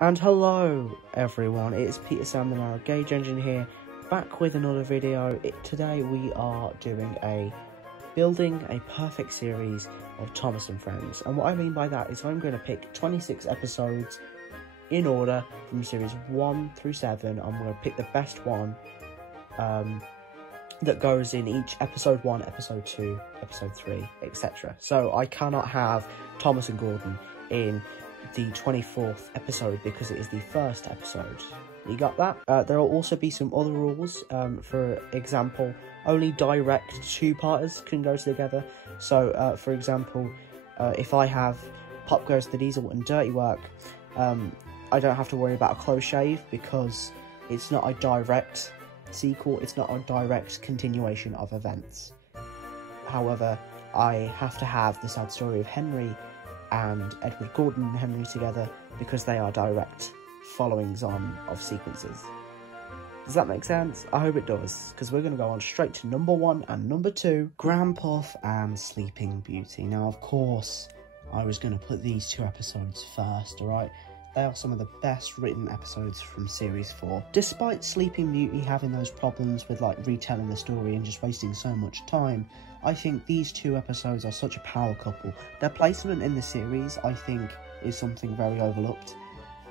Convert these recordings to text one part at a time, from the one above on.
And hello everyone, it's Peter Sam the Narrow Gauge Engine here, back with another video. Today we are doing building a perfect series of Thomas and Friends, and what I mean by that is I'm going to pick 26 episodes in order from series 1 through 7. I'm going to pick the best one that goes in each episode 1, episode 2, episode 3, etc. So I cannot have Thomas and Gordon in the 24th episode because it is the first episode. You got that? There will also be some other rules. For example, only direct two-parters can go together. So, for example, if I have Pop Goes the Diesel and Dirty Work, I don't have to worry about a close shave because it's not a direct sequel, it's not a direct continuation of events. However, I have to have the sad story of Henry and Edward Gordon and Henry together because they are direct followings on of sequences. Does that make sense? I hope it does, because we're going to go on straight to number 1 and number 2, Grandpuff and Sleeping Beauty. Now, of course, I was going to put these two episodes first, alright? They are some of the best written episodes from Series 4. Despite Sleeping Beauty having those problems with like retelling the story and just wasting so much time, I think these two episodes are such a power couple. Their placement in the series, I think, is something very overlooked,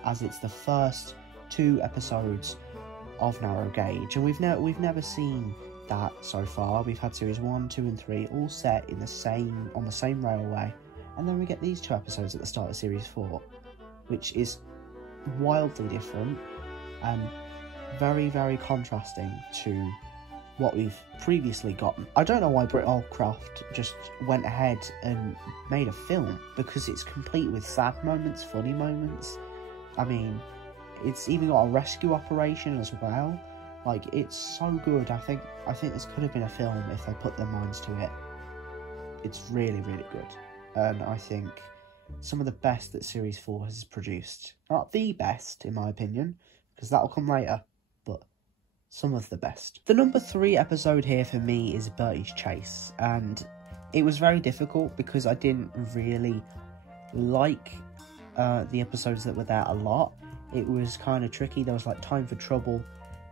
as it's the first 2 episodes of Narrow Gauge, and we've never seen that so far. We've had series 1, 2 and 3 all set in on the same railway, and then we get these 2 episodes at the start of series 4, which is wildly different and very, very contrasting to what we've previously gotten. I don't know why Britt Allcroft just went ahead and made a film, because it's complete with sad moments, funny moments. I mean, it's even got a rescue operation as well. Like, it's so good. I think this could have been a film if they put their minds to it. It's really, really good. And I think some of the best that Series 4 has produced. Not the best, in my opinion, because that'll come later, but some of the best. The number 3 episode here for me is Bertie's Chase, and it was very difficult because I didn't really like the episodes that were there a lot. It was kind of tricky. There was like Time for Trouble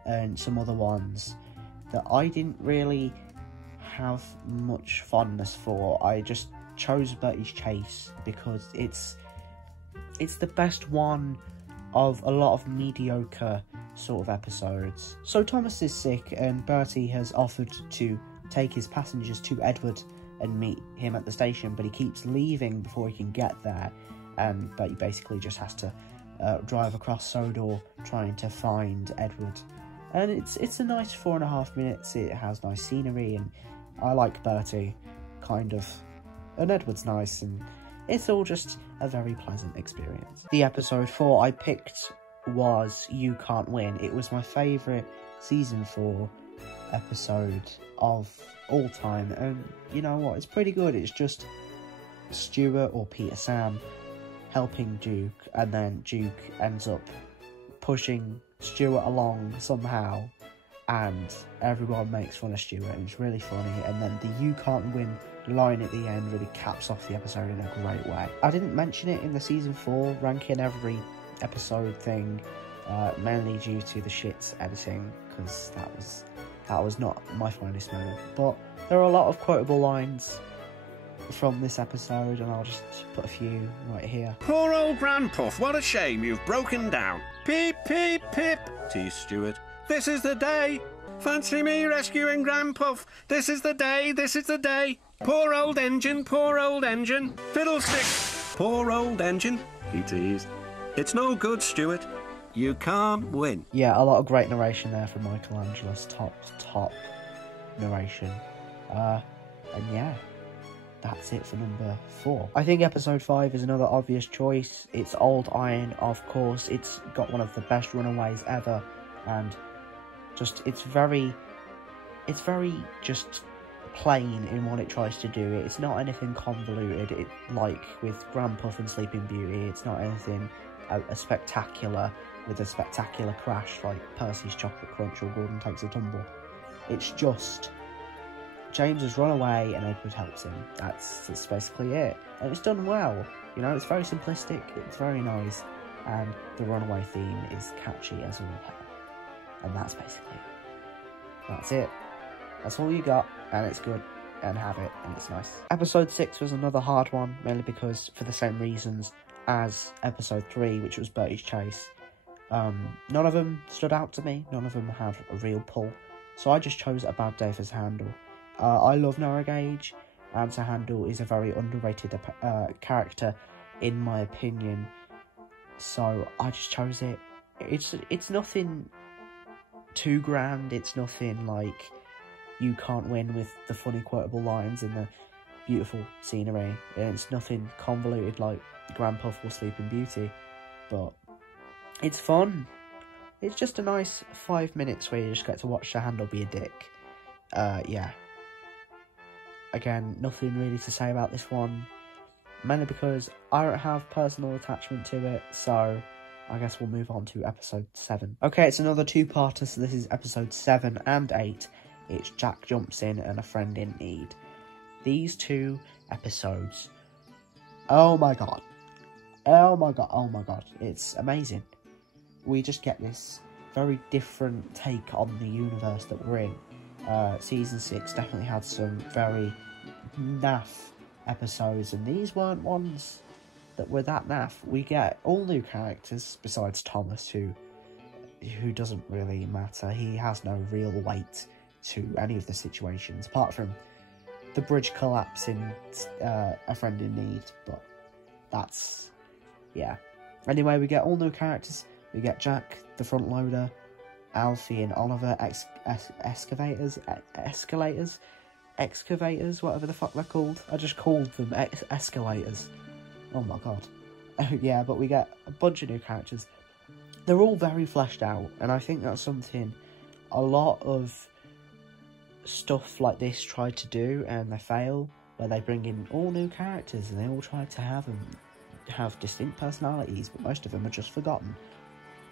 and some other ones that I didn't really have much fondness for. I just chose Bertie's Chase because it's the best one of a lot of mediocre sort of episodes. So Thomas is sick and Bertie has offered to take his passengers to Edward and meet him at the station, but he keeps leaving before he can get there, and Bertie basically just has to drive across Sodor trying to find Edward. And it's a nice 4.5 minutes. It has nice scenery, and I like Bertie, kind of. And Edward's nice, and it's all just a very pleasant experience. The episode 4 I picked was You Can't Win. It was my favourite season 4 episode of all time, and you know what, it's pretty good. It's just Stuart or Peter Sam helping Duke, and then Duke ends up pushing Stuart along somehow, and everyone makes fun of Stuart, and it's really funny. And then the You Can't Win line at the end really caps off the episode in a great way. I didn't mention it in the season 4 ranking every episode thing, mainly due to the shit editing, because that was not my finest moment. But there are a lot of quotable lines from this episode, and I'll just put a few right here. Poor old Grandpuff, what a shame you've broken down. Peep, peep, pip, teased Stuart. This is the day. Fancy me rescuing Grandpuff. This is the day, this is the day. Poor old engine, fiddlestick. Poor old engine, he teased. It's no good, Stuart. You can't win. Yeah, a lot of great narration there from Michelangelo's top narration. And yeah, that's it for number 4. I think episode 5 is another obvious choice. It's Old Iron, of course. It's got one of the best runaways ever, and just it's very just plain in what it tries to do. It's not anything convoluted. Like with Grandpuff and Sleeping Beauty, it's not anything a spectacular with a spectacular crash like Percy's Chocolate Crunch or Gordon Takes a Tumble. It's just James has run away and Edward helps him. That's basically it. And it's done well. You know, it's very simplistic, it's very nice. and the Runaway theme is catchy as all hell. And that's basically it. That's it. That's all you got, and it's good, and have it, and it's nice. Episode 6 was another hard one, mainly because, for the same reasons as Episode 3, which was Bertie's Chase. None of them stood out to me, none of them had a real pull, so I just chose A Bad Day for Sandal. I love Noah Gage, and Sandal is a very underrated character, in my opinion, so I just chose it. It's nothing too grand, it's nothing like you can't win with the funny quotable lines and the beautiful scenery, and it's nothing convoluted like Grandpuff or Sleeping Beauty, but it's fun. It's just a nice 5 minutes where you just get to watch Sandal be a dick. Yeah. Again, nothing really to say about this one, mainly because I don't have personal attachment to it, so I guess we'll move on to episode 7. Okay, it's another two-parter, so this is episode 7 and 8. It's Jack Jumps In and A Friend in Need. These two episodes, oh my god, it's amazing. We just get this very different take on the universe that we're in. Season 6 definitely had some very naff episodes, and these weren't ones that were that naff. We get all new characters besides Thomas, who doesn't really matter. He has no real weight to any of the situations, apart from the bridge collapse in A Friend in Need, but that's, yeah. Anyway, we get all new characters. We get Jack, the front loader, Alfie and Oliver, excavators, whatever the fuck they're called. I just called them escalators. Oh my god. Yeah, but we get a bunch of new characters. They're all very fleshed out, and I think that's something a lot of stuff like this tried to do, and they fail, where they bring in all new characters, and they all try to have distinct personalities, but most of them are just forgotten.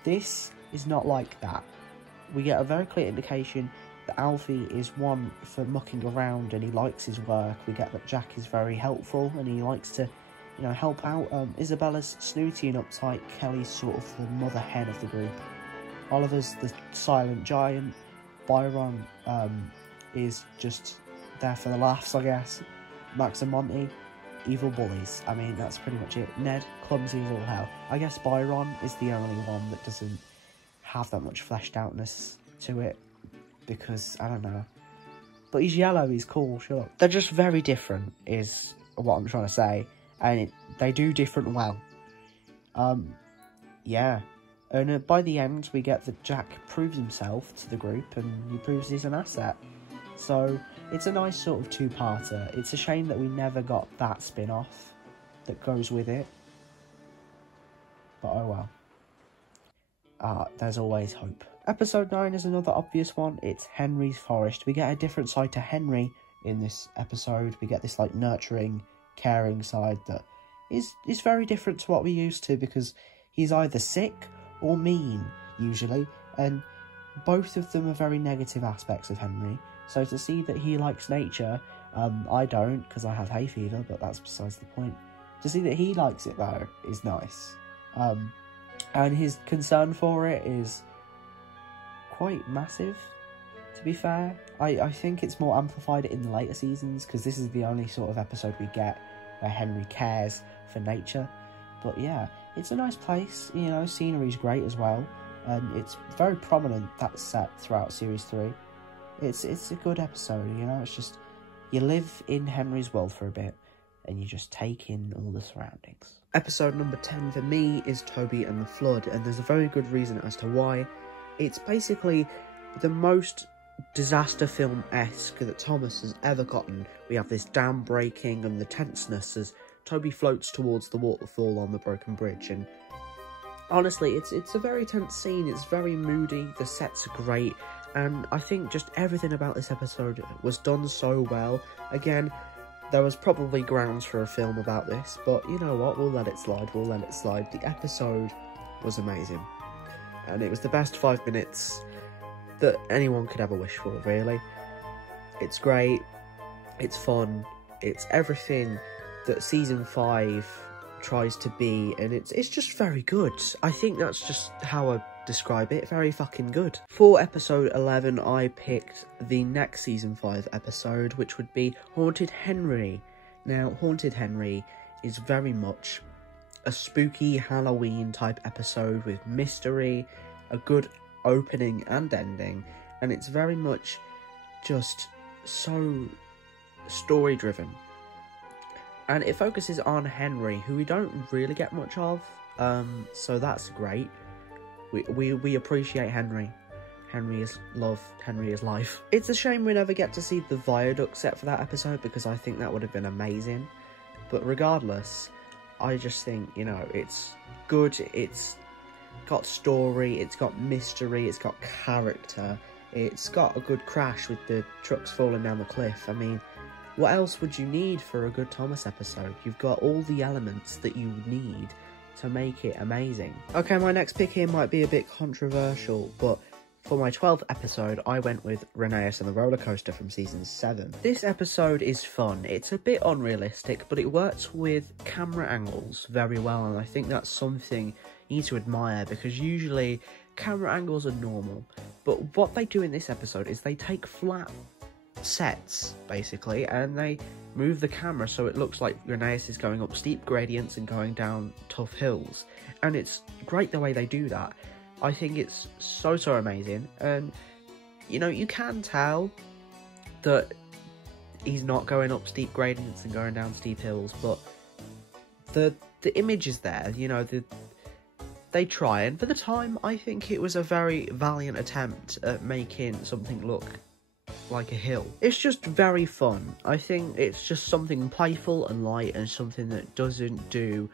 This is not like that. We get a very clear indication that Alfie is one for mucking around, and he likes his work. We get that Jack is very helpful, and he likes to, help out. Isabella's snooty and uptight. Kelly's sort of the mother hen of the group. Oliver's the silent giant. Byron is just there for the laughs, I guess. Max and Monty, evil bullies. I mean, that's pretty much it. Ned, clumsy as all hell. I guess Byron is the only one that doesn't have that much fleshed outness to it, because, I don't know. But he's yellow, he's cool, sure. They're just very different, is what I'm trying to say. And they do different well. Yeah. And by the end, we get that Jack proves himself to the group, and he proves he's an asset. So, it's a nice sort of two-parter. It's a shame that we never got that spin-off that goes with it. But oh well. There's always hope. Episode 9 is another obvious one. It's Henry's Forest. We get a different side to Henry in this episode. We get this, nurturing, caring side that is very different to what we're used to, because he's either sick or mean, usually, and both of them are very negative aspects of Henry. So to see that he likes nature, I don't, because I have hay fever, but that's besides the point. To see that he likes it, though, is nice. And his concern for it is quite massive, to be fair. I think it's more amplified in the later seasons, because this is the only sort of episode we get where Henry cares for nature. But yeah, it's a nice place, scenery's great as well, and it's very prominent, that set throughout Series 3. It's a good episode, it's just, you live in Henry's world for a bit, and you just take in all the surroundings. Episode number 10 for me is Toby and the Flood, and there's a very good reason as to why. It's basically the most disaster film-esque that Thomas has ever gotten. We have this dam breaking and the tenseness as Toby floats towards the waterfall on the broken bridge, and honestly, it's a very tense scene. It's very moody, the sets are great, and I think just everything about this episode was done so well. Again, there was probably grounds for a film about this, but you know what, we'll let it slide. The episode was amazing, and it was the best 5 minutes that anyone could ever wish for, really. It's great, it's fun, it's everything that Season 5 tries to be, and it's just very good. I think that's just how I describe it, very fucking good. For episode 11, I picked the next season 5 episode, which would be Haunted Henry. Now, Haunted Henry is very much a spooky Halloween type episode with mystery, a good opening and ending, and it's very much just so story driven. And it focuses on Henry, who we don't really get much of, so that's great. We appreciate Henry. Henry is love, Henry is life. It's a shame we never get to see the viaduct set for that episode, because I think that would have been amazing. But regardless, I just think, you know, it's good, it's got story, it's got mystery, it's got character, it's got a good crash with the trucks falling down the cliff. I mean, what else would you need for a good Thomas episode? You've got all the elements that you need to make it amazing. Okay, my next pick here might be a bit controversial, but for my 12th episode, I went with Rheneas and the Roller Coaster from season 7. This episode is fun. It's a bit unrealistic, but it works with camera angles very well, and I think that's something you need to admire, because usually camera angles are normal, but what they do in this episode is they take flat sets, basically, and they move the camera so it looks like Rheneas is going up steep gradients and going down tough hills, and it's great the way they do that. I think it's so amazing, and you know, you can tell that he's not going up steep gradients and going down steep hills, but the image is there, you know, they try, and for the time, I think it was a very valiant attempt at making something look like a hill. It's just very fun. I think it's just something playful and light, and something that doesn't do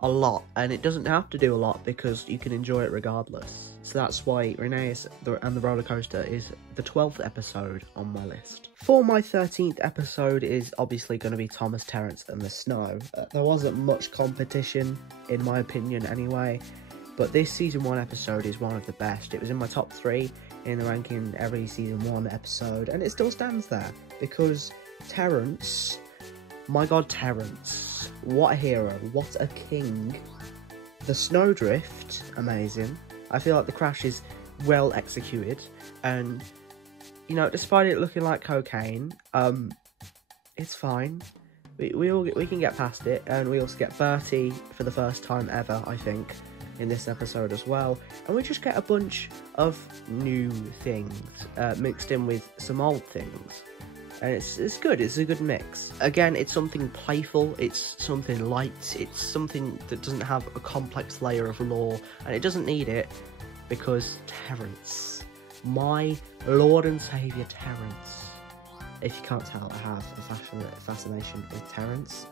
a lot, and it doesn't have to do a lot because you can enjoy it regardless. So that's why Rheneas and the Roller Coaster is the 12th episode on my list. For my 13th episode is obviously going to be Thomas, Terence and the Snow. There wasn't much competition, in my opinion anyway, but this season 1 episode is one of the best. It was in my top 3 in the ranking every season 1 episode, and it still stands there because Terence, my god, Terence, what a hero, what a king. The snowdrift, amazing. I feel like the crash is well executed, and you know, despite it looking like cocaine, it's fine. We can get past it, and we also get Bertie for the first time ever, I think, in this episode as well, and we just get a bunch of new things mixed in with some old things, and it's good. It's a good mix. Again, it's something playful, it's something light, it's something that doesn't have a complex layer of lore, and it doesn't need it, because Terence, my lord and saviour Terence, if you can't tell, I have a fascination with Terence.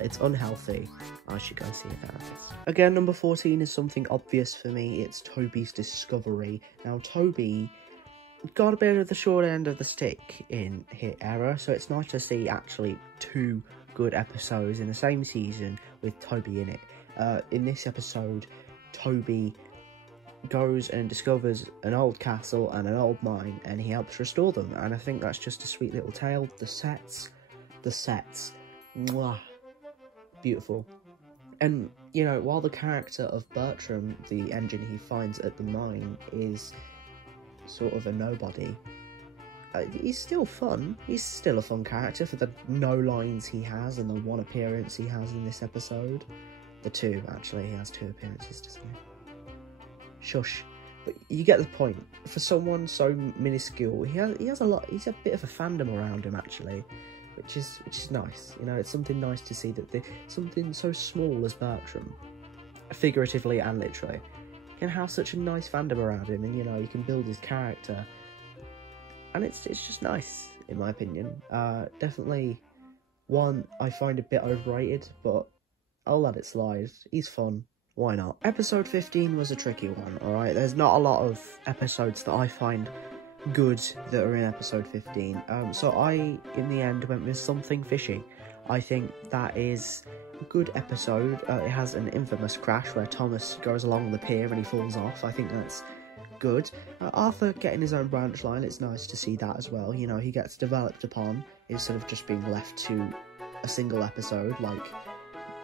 It's unhealthy. I should go see a therapist. Again, number 14 is something obvious for me. It's Toby's Discovery. Now, Toby got a bit of the short end of the stick in Hit Era, so it's nice to see actually 2 good episodes in the same season with Toby in it. In this episode, Toby goes and discovers an old castle and an old mine, and he helps restore them, and I think that's just a sweet little tale. The sets, mwah, beautiful. And, you know, while the character of Bertram, the engine he finds at the mine, is sort of a nobody, he's still fun. He's still a fun character for the no lines he has and the 1 appearance he has in this episode. The 2, actually, he has 2 appearances to say. Shush. But you get the point. For someone so minuscule, he has a lot. He's a bit of a fandom around him, actually, which is nice. You know, it's something nice to see that something so small as Bertram, figuratively and literally, can have such a nice fandom around him, and you know, you can build his character, and it's just nice, in my opinion. Definitely one I find a bit overrated, but I'll let it slide. He's fun. Why not? Episode 15 was a tricky one, alright? There's not a lot of episodes that I find good that are in episode 15. So I, in the end, went with Something Fishy. I think that is a good episode. It has an infamous crash where Thomas goes along the pier and he falls off. I think that's good. Arthur getting his own branch line, it's nice to see that as well. You know, he gets developed upon instead of just being left to a single episode like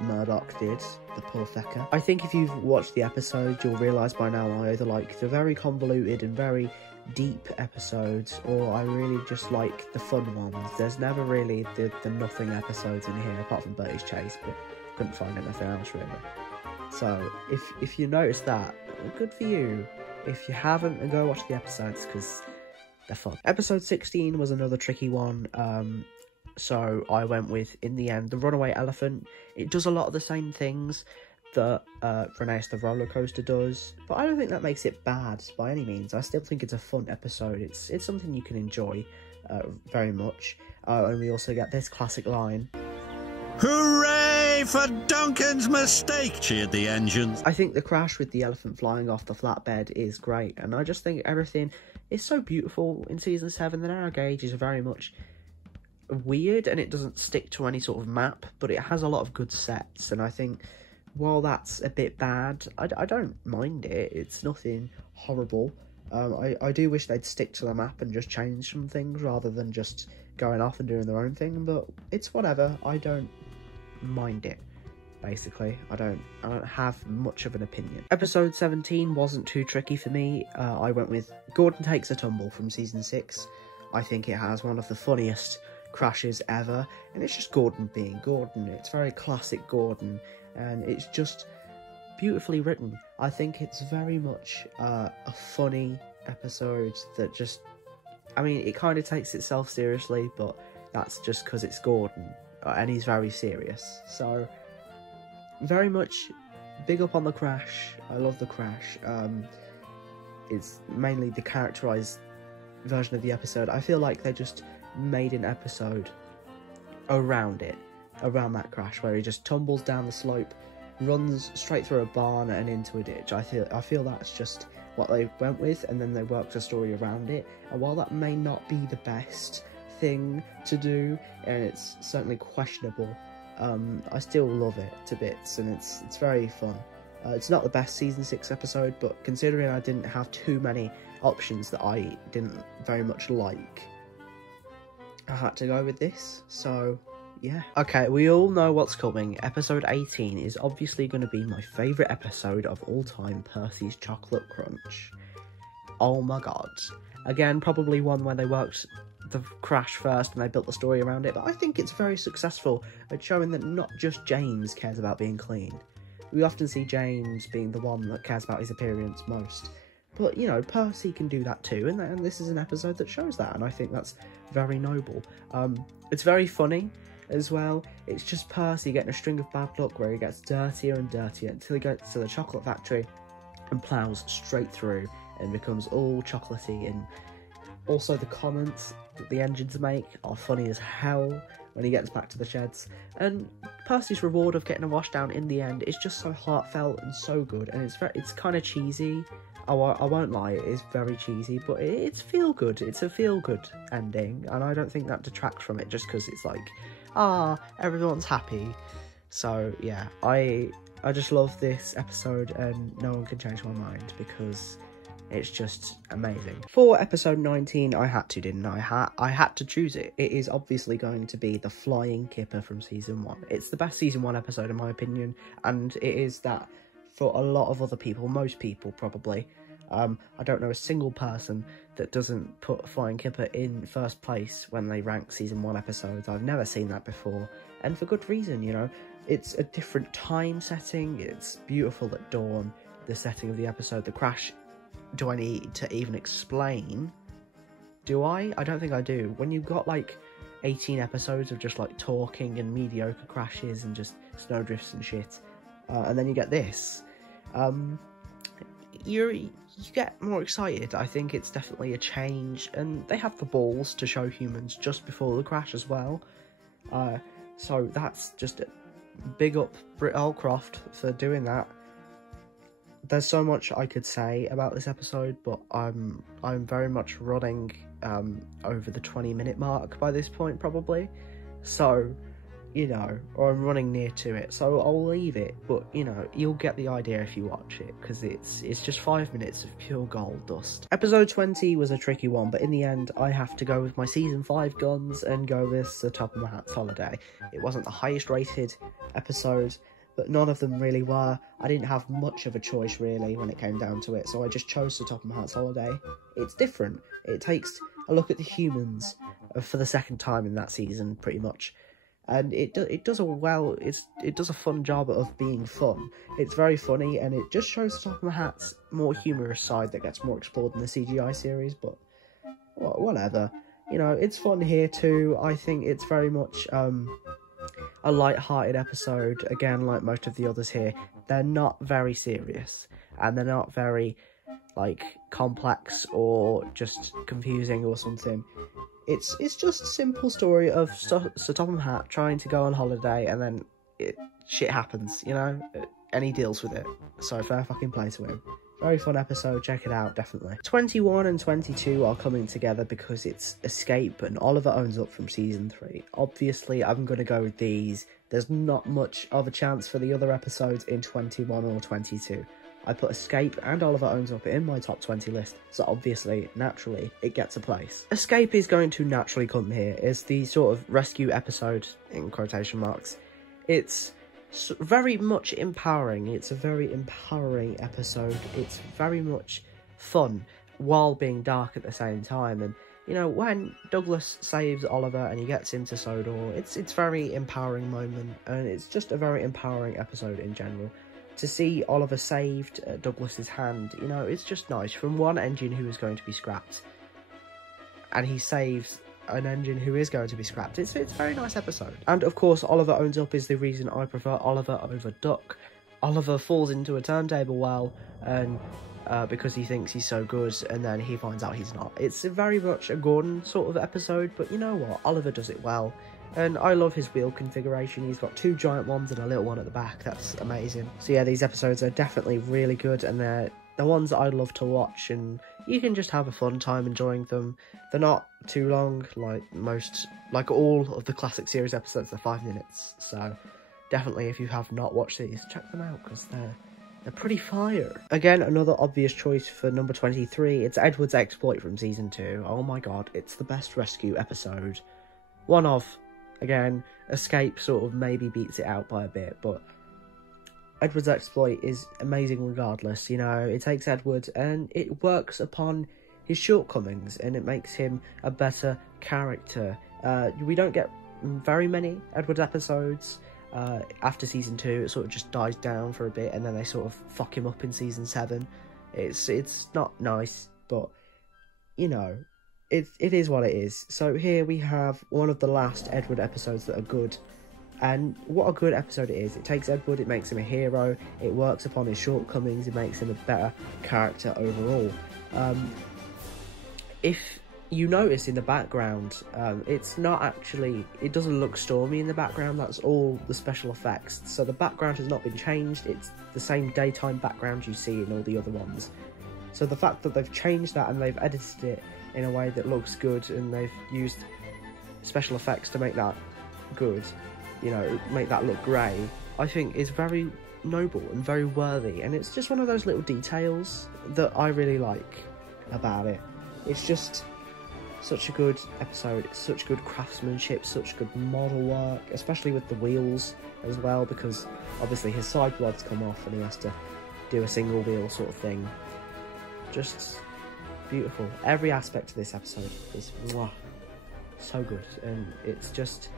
Murdoch did, the poor fecker. I think if you've watched the episode, you'll realise by now I either like the very convoluted and very deep episodes, or I really just like the fun ones. There's never really the nothing episodes in here, apart from Bertie's Chase, but couldn't find anything else really. So, if you notice that, good for you. If you haven't, then go watch the episodes, because they're fun. Episode 16 was another tricky one, so I went with, in the end, The Runaway Elephant. It does a lot of the same things that Rene's The Roller Coaster does, but I don't think that makes it bad by any means. I still think it's a fun episode. It's something you can enjoy very much. And we also get this classic line. Hooray for Duncan's mistake, cheered the engines. I think the crash with the elephant flying off the flatbed is great, and I just think everything is so beautiful in Season 7. The narrow gauge is very much weird, and it doesn't stick to any sort of map, but it has a lot of good sets, and I think while that's a bit bad, I don't mind it. It's nothing horrible. I do wish they'd stick to the map and just change some things rather than just going off and doing their own thing, but it's whatever. I don't mind it, basically. I don't have much of an opinion. Episode 17 wasn't too tricky for me. I went with Gordon Takes a Tumble from Season 6. I think it has one of the funniest crashes ever, and it's just Gordon being Gordon. It's very classic Gordon, and it's just beautifully written. I think it's very much a funny episode that just, I mean, it kind of takes itself seriously, but that's just because it's Gordon, and he's very serious. So, very much big up on the crash. I love the crash. It's mainly the characterized version of the episode. I feel like they just made an episode around that crash, where he just tumbles down the slope, runs straight through a barn and into a ditch. I feel that's just what they went with, and then they worked a story around it. And while that may not be the best thing to do, and it's certainly questionable, I still love it to bits, and it's very fun. It's not the best Season 6 episode, but considering I didn't have too many options that I didn't very much like, I had to go with this, so yeah. Okay, we all know what's coming. Episode 18 is obviously going to be my favourite episode of all time, Percy's Chocolate Crunch. Oh my god. Again, probably one where they worked the crash first and they built the story around it, but I think it's very successful at showing that not just James cares about being clean. We often see James being the one that cares about his appearance most, but, you know, Percy can do that too, and this is an episode that shows that, and I think that's very noble. It's very funny as well. It's just Percy getting a string of bad luck where he gets dirtier and dirtier until he gets to the chocolate factory and plows straight through and becomes all chocolatey. And also the comments that the engines make are funny as hell when he gets back to the sheds, and Percy's reward of getting a washdown in the end is just so heartfelt and so good, and it's kind of cheesy. I won't lie, it is very cheesy, but it's feel good. It's a feel good ending, and I don't think that detracts from it just because it's like, everyone's happy. So yeah, I just love this episode, and no one can change my mind because it's just amazing. For episode 19, I had to, didn't I? I had to choose it. It is obviously going to be the Flying Kipper from Season 1. It's the best Season 1 episode in my opinion, and it is that for a lot of other people, most people probably. I don't know a single person that doesn't put Flying Kipper in first place when they rank Season 1 episodes. I've never seen that before, and for good reason, you know. It's a different time setting, it's beautiful at dawn, the setting of the episode, the crash. Do I need to even explain? Do I? I don't think I do. When you've got like 18 episodes of just like talking and mediocre crashes and just snowdrifts and shit, and then you get this, you get more excited. I think it's definitely a change, and they have the balls to show humans just before the crash as well. So that's just a big up Britt Allcroft for doing that. There's so much I could say about this episode, but I'm very much running over the 20-minute mark by this point, probably. So, you know, or I'm running near to it, so I'll leave it. But, you know, you'll get the idea if you watch it, because it's just 5 minutes of pure gold dust. Episode 20 was a tricky one, but in the end, I have to go with my Season 5 guns and go with The Top of My Hat's Holiday. It wasn't the highest rated episode, but none of them really were. I didn't have much of a choice, really, when it came down to it, so I just chose Sir Topham Hatt's Holiday. It's different. It takes a look at the humans for the second time in that season, pretty much. And it does a fun job of being fun. It's very funny, and it just shows Top of the Hat's more humorous side that gets more explored in the CGI series, but whatever. You know, it's fun here too. I think it's very much a light-hearted episode. Again, like most of the others here, they're not very serious, and they're not very, like, complex or just confusing or something. It's just a simple story of Sir Topham Hatt trying to go on holiday, and then shit happens, you know? And he deals with it. So fair fucking play to him. Very fun episode, check it out, definitely. 21 and 22 are coming together because it's Escape and Oliver Owns Up from Season 3. Obviously, I'm going to go with these. There's not much of a chance for the other episodes in 21 or 22. I put Escape and Oliver Owns Up in my top 20 list, so obviously, naturally, it gets a place. Escape is going to naturally come here. It's the sort of rescue episode, in quotation marks. It's very much empowering. It's a very empowering episode. It's very much fun, while being dark at the same time. And, you know, when Douglas saves Oliver and he gets him to Sodor, it's a very empowering moment, and it's just a very empowering episode in general. To see Oliver saved Douglas's hand, you know, it's just nice. From one engine who is going to be scrapped, and he saves an engine who is going to be scrapped. It's a very nice episode. And of course, Oliver Owns Up is the reason I prefer Oliver over Duck. Oliver falls into a turntable well, and because he thinks he's so good, and then he finds out he's not. It's very much a Gordon sort of episode, but you know what? Oliver does it well. And I love his wheel configuration. He's got two giant ones and a little one at the back. That's amazing. So yeah, these episodes are definitely really good, and they're the ones that I love to watch, and you can just have a fun time enjoying them. They're not too long, like all of the classic series episodes. They're 5 minutes. So definitely, if you have not watched these, check them out, because they're pretty fire. Again, another obvious choice for number 23. It's Edward's Exploit from Season 2. Oh my god, it's the best rescue episode. One of. Again, Escape sort of maybe beats it out by a bit, but Edward's Exploit is amazing regardless. You know, it takes Edward and it works upon his shortcomings, and it makes him a better character. We don't get very many Edward episodes after Season 2. It sort of just dies down for a bit, and then they sort of fuck him up in Season 7. It's not nice, but, you know, it is what it is. So here we have one of the last Edward episodes that are good. And what a good episode it is. It takes Edward, it makes him a hero, it works upon his shortcomings, it makes him a better character overall. If you notice in the background, it's not actually, it doesn't look stormy in the background, that's all the special effects. So the background has not been changed, it's the same daytime background you see in all the other ones. So the fact that they've changed that and they've edited it in a way that looks good, and they've used special effects to make that good, you know, make that look grey, I think is very noble and very worthy. And it's just one of those little details that I really like about it. It's just such a good episode, it's such good craftsmanship, such good model work, especially with the wheels as well, because obviously his side rods come off and he has to do a single wheel sort of thing. Just beautiful. Every aspect of this episode is so good, and it's just,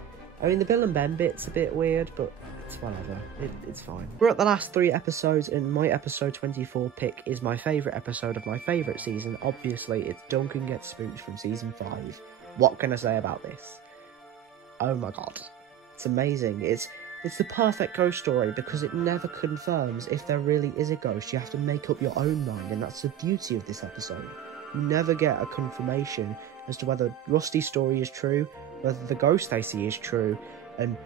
I mean, the Bill and Ben bit's a bit weird, but it's whatever, it's fine. We're at the last 3 episodes, and my episode 24 pick is my favourite episode of my favourite season. Obviously, it's Duncan Gets Spooked from Season 5. What can I say about this? Oh my god, it's amazing. It's the perfect ghost story, because it never confirms if there really is a ghost. You have to make up your own mind, and that's the beauty of this episode. You never get a confirmation as to whether Rusty's story is true, whether the ghost they see is true, and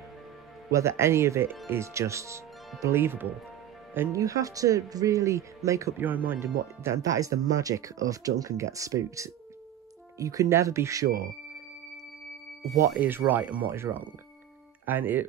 whether any of it is just believable. And you have to really make up your own mind, and that is the magic of Duncan Gets Spooked. You can never be sure what is right and what is wrong. And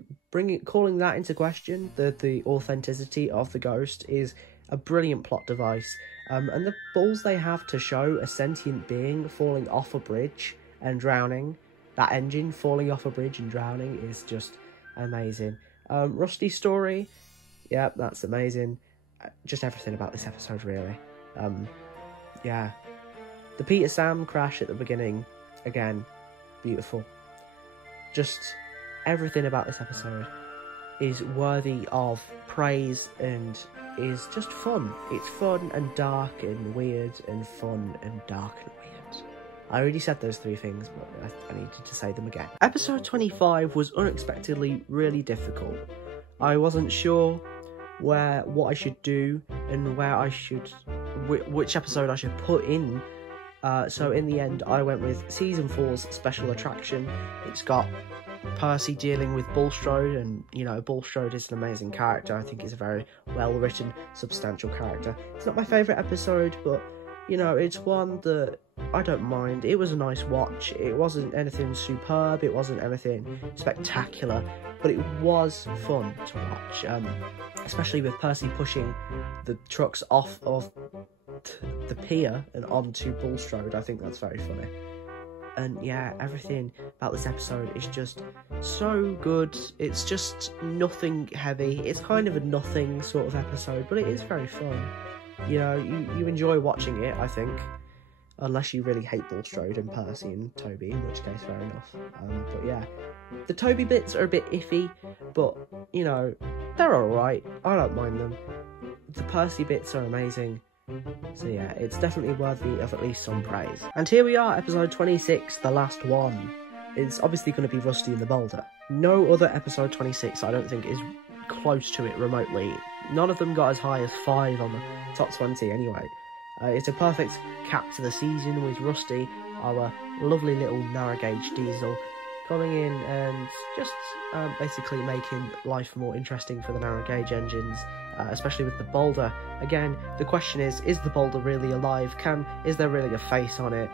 calling that into question, the authenticity of the ghost, is a brilliant plot device. And the balls they have to show a sentient being falling off a bridge and drowning, that engine falling off a bridge and drowning, is just amazing. Rusty's story, Yeah, that's amazing. Just everything about this episode, really. Yeah. The Peter Sam crash at the beginning, again, beautiful. Just everything about this episode is worthy of praise and is just fun. It's fun and dark and weird and fun and dark and weird. I already said those three things, but I needed to say them again. Episode 25 was unexpectedly really difficult. I wasn't sure what I should do and which episode I should put in. So in the end, I went with Season 4's special attraction. It's got Percy dealing with Bulstrode, and, you know, Bulstrode is an amazing character. I think he's a very well-written, substantial character. It's not my favourite episode, but, you know, it's one that I don't mind. It was a nice watch. It wasn't anything superb, it wasn't anything spectacular, but it was fun to watch, especially with Percy pushing the trucks off of the pier and onto Bulstrode. I think that's very funny. And yeah, everything about this episode is just so good. It's just nothing heavy. It's kind of a nothing sort of episode, but it is very fun. You know, you enjoy watching it, I think. Unless you really hate Bulstrode and Percy and Toby, in which case, fair enough. But yeah, the Toby bits are a bit iffy, but, you know, they're alright. I don't mind them. The Percy bits are amazing. So yeah, it's definitely worthy of at least some praise. And here we are, episode 26, the last one. It's obviously going to be Rusty and the Boulder. No other episode 26, I don't think, is close to it remotely. None of them got as high as 5 on the top 20 anyway. It's a perfect cap to the season with Rusty, our lovely little narrow gauge diesel, coming in and just basically making life more interesting for the narrow gauge engines, especially with the Boulder. Again, the question is the Boulder really alive? Is there really a face on it?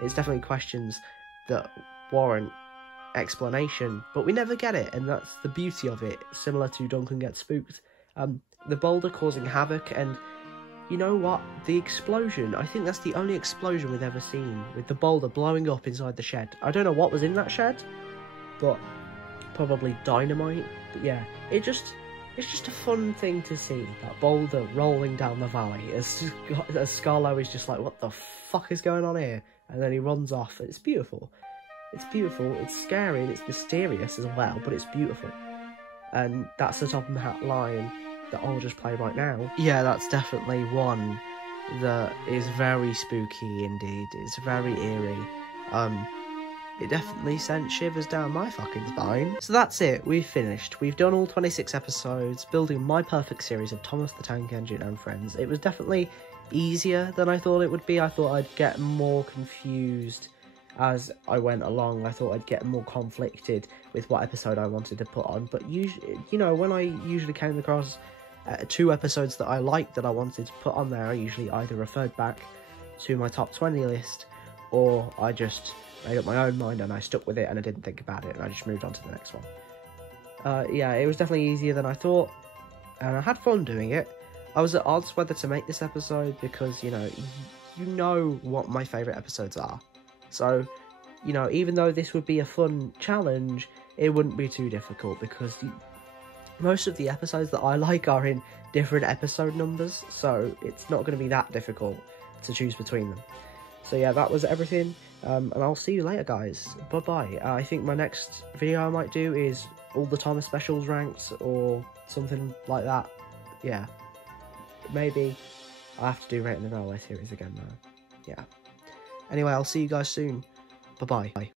It's definitely questions that warrant explanation, but we never get it, and that's the beauty of it, similar to Duncan Gets Spooked. The Boulder causing havoc, and you know what? The explosion, I think that's the only explosion we've ever seen, with the Boulder blowing up inside the shed. I don't know what was in that shed, but probably dynamite. But yeah, it's just a fun thing to see, that Boulder rolling down the valley as Scarlo is just like, what the fuck is going on here? And then he runs off. It's beautiful. It's beautiful, it's scary, and it's mysterious as well, but it's beautiful. And that's the top of the hat line that I'll just play right now. Yeah, that's definitely one that is very spooky indeed. It's very eerie. It definitely sent shivers down my fucking spine. So that's it, we've finished. We've done all 26 episodes, building my perfect series of Thomas the Tank Engine and Friends. It was definitely easier than I thought it would be. I thought I'd get more confused as I went along. I thought I'd get more conflicted with what episode I wanted to put on, but usually, you know, when I usually came across 2 episodes that I liked that I wanted to put on there, I usually either referred back to my top 20 list, or I just made up my own mind and I stuck with it and I didn't think about it and I just moved on to the next one. Yeah, it was definitely easier than I thought, and I had fun doing it. I was at odds whether to make this episode because, you know what my favourite episodes are. So, you know, even though this would be a fun challenge, it wouldn't be too difficult because most of the episodes that I like are in different episode numbers, so it's not going to be that difficult to choose between them. So yeah, that was everything, and I'll see you later, guys. Bye-bye. I think my next video I might do is all the Thomas specials ranked, or something like that. Yeah. Maybe. I'll have to do Rating the Railway series again, though. Yeah. Anyway, I'll see you guys soon. Bye-bye.